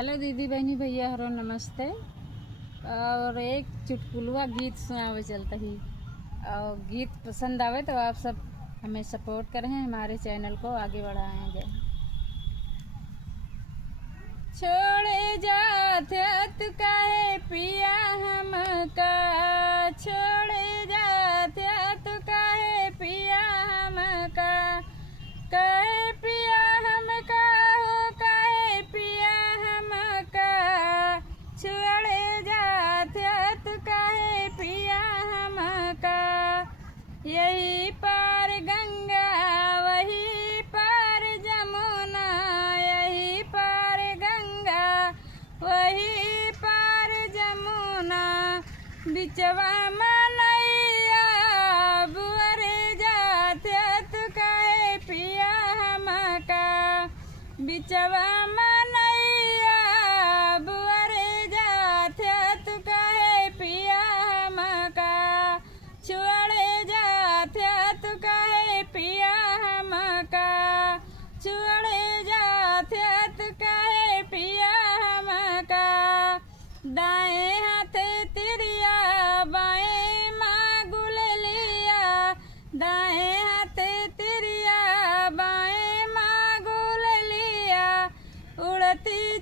Hello दीदी बहनी भैया हरो नमस्ते। और एक चुटकुलवा गीत सुनावे चलता ही। और गीत पसंद आवे तो आप सब हमें सपोर्ट करें, हमारे चैनल को आगे बढ़ाएंगे। छोड़े जाते तू काहे पिया हमका, छोड़े जाते तू काहे पिया हमका, काहे पिया हमका हो काहे पिया हमका, छोड़े जाते तू काहे पिया हमका। यही पार गंगा वही पार जमुना, यही पार गंगा वही पार जमुना, बिचवा मनैया बुअरे जाते तू काहे पिया हमका, बिचवा मनैया बुअरे जाते तू काहे पिया हमका, छोड़े जाते तू काहे पिया हमका, छोड़े जाते तू काहे पिया हमका। दाएं हाथे तिरिया बाएं माँ गुलेलिया, दाएं हाथे तिरिया बाएं माँ गुलेलिया, उड़ती